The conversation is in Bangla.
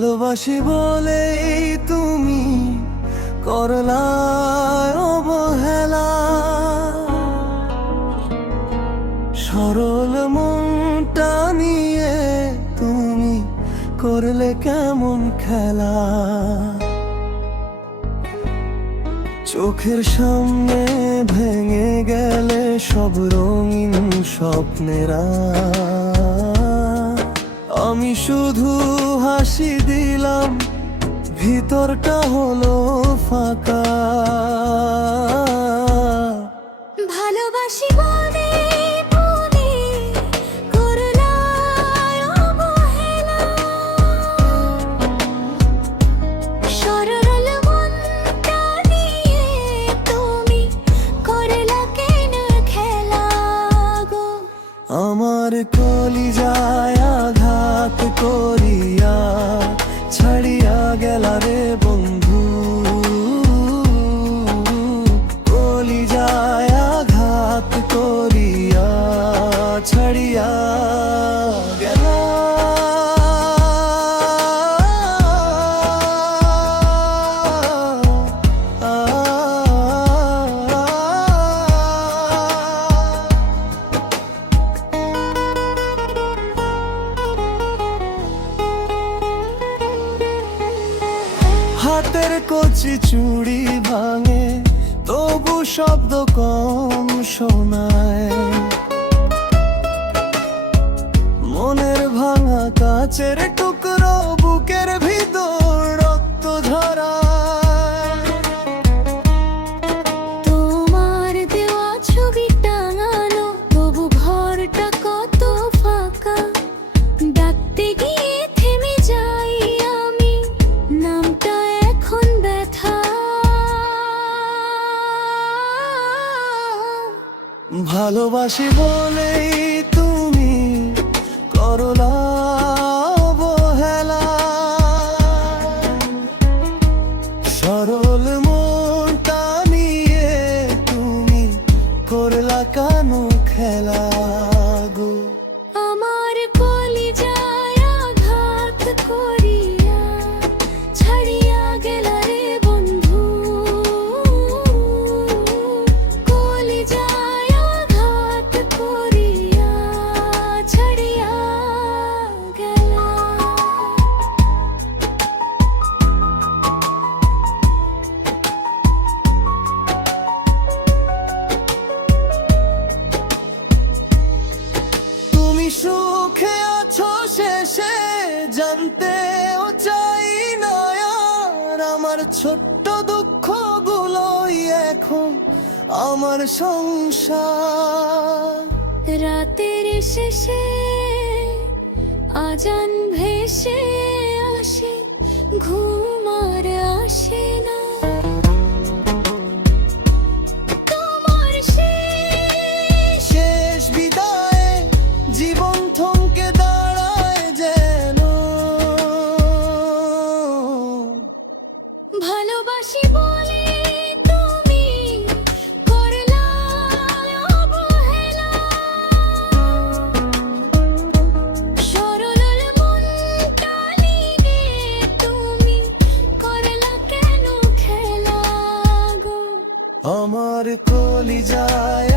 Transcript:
ভালোবাসি বলেই তুমি করলা অবহেলা, সরল মনটা নিয়ে তুমি করলে কেমন খেলা। চোখের সামনে ভেঙে গেলে সব রঙিন স্বপ্নেরা, আমি শুধু হাসি দিলাম, ভিতরটা হলো ফাঁকা। ভালোবাসি বলে তুমি করলা অবহেলা, সরল মনটা নিয়ে তুমি করলা কেন খেলা গো। আমার কলিজায় আঘাত করিয়া ছাড়িয়া গেলা রে বন্ধু, কলিজায় আঘাত করিয়া ছাড়িয়া গেলা। হাতের কচি চুড়ি ভাঙে তবু শব্দ কম শোনায়, মনের ভাঙা কাচের টুকরো বুকের ভিতর রক্ত ঝরায়। তোমার দেওয়া ছবি টাঙানো তবু ঘরটা কত ফাঁকা, ডাকতে গিয়ে থেমে যাই আমি, নামটা এখন ব্যথা। ভালোবাসি বলেই তুমি করলা অবহেলা, সরল মনটা নিয়ে তুমি করলা কেন খেলা গো। আমার কলিজায় আঘাত করিয়া ছাড়িয়া গেলা রে বন্ধু, কলিজায় আঘাত করিয়া ছাড়িয়া গেলা। তুমি সুখে আছো শেষে জানতেও চাই না আর, আমার ছোট্ট দুঃখগুলোই এখন আমার সংসার। রাতের শেষে আজান ভেসে আসে, ঘুম আর আসে না। তোমার শেষ বিদায়ে জীবন থমকে দাঁড়ায় যেন, ভালোবাসি বলে তুমি করলা অবহেলা, সরল মনটা নিয়ে তুমি করলা কেন খেলা গো। আমার কলিজায়